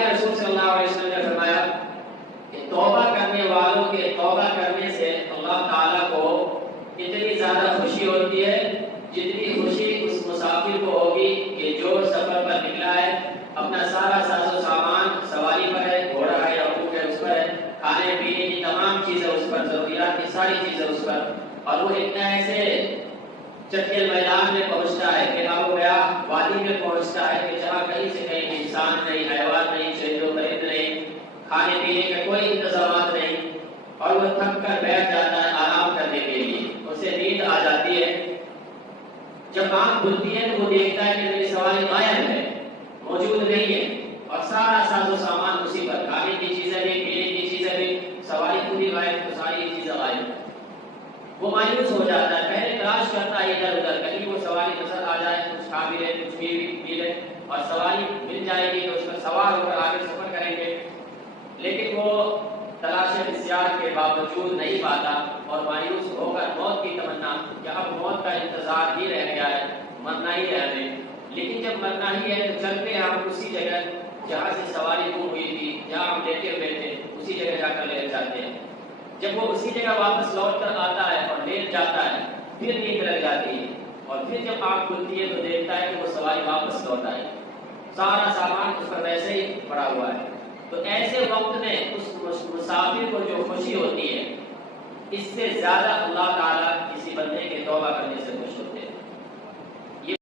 کے رسول صلی اللہ علیہ وسلم نے فرمایا کہ توبہ کرنے والوں کے توبہ کرنے سے اللہ تعالیٰ کو اتنی زیادہ خوشی ہوتی ہے جتنی خوشی اس مسافر کو ہوگی کہ جو سفر پر نکلا ہے، اپنا سارا ساز و سامان سواری پر ہے، گھوڑا ہے یا اونٹ ہے، اس پر ہے، کھانے پینے کی تمام چیزیں اس پر، ضروریات کی ساری چیزیں اس پر، اور وہ اتنا ایسے چٹیل میدان میں پہنچتا ہے کہ اب گیا وادی میں پہنچتا ہے کہ جہاں کہیں سے کہیں انسان نہیں، حیوان نہیں، چہل و پرند نہیں، کھانے پینے کا کوئی انتظامات نہیں، اور وہ تھک کر بیٹھ جاتا ہے آرام کرنے کے لیے، اسے نیند آ جاتی ہے۔ جب آنکھ کھلتی ہے تو وہ دیکھتا ہے کہ میری سواری غائب ہے، موجود نہیں ہے، اور سارا ساز و سامان اسی پر، کھانے کی چیزیں بھی، پینے کی چیزیں بھی، سواری پوری غائب، تو ساری چیزیں غائب۔ وہ مایوس ہو جاتا ہے، پہلے تلاش کرتا ہے ادھر ادھر، کہیں وہ سواری نظر آ جائے، کچھ کھا بھی لے، کچھ پی لے، اور سواری مل جائے گی تو اس پر سوار ہو کر آگے سفر کریں گے، لیکن وہ تلاش بسیار کے باوجود نہیں پاتا، اور مایوس ہو کر موت کی تمنا کہ اب موت کا انتظار ہی رہ گیا ہے، مرنا ہی ہے ہمیں۔ لیکن جب مرنا ہی ہے تو چلتے ہم اسی جگہ جہاں سے سواری گم ہوئی تھی، جہاں ہم لیٹے ہوئے تھے، اسی جگہ جا کر لیٹ جاتے ہیں۔ جب وہ اسی جگہ واپس لوٹ کر آتا ہے اور لیٹ جاتا ہے، پھر نیند لگ جاتی ہے، اور پھر جب آنکھ کھلتی ہے تو دیکھتا ہے کہ وہ سواری واپس لوٹ آئی، سارا سامان اس پر ویسے ہی پڑا ہوا ہے۔ تو ایسے وقت میں اس مسافر کو جو خوشی ہوتی ہے، اس سے زیادہ اللہ تعالیٰ کسی بندے کے توبہ کرنے سے خوش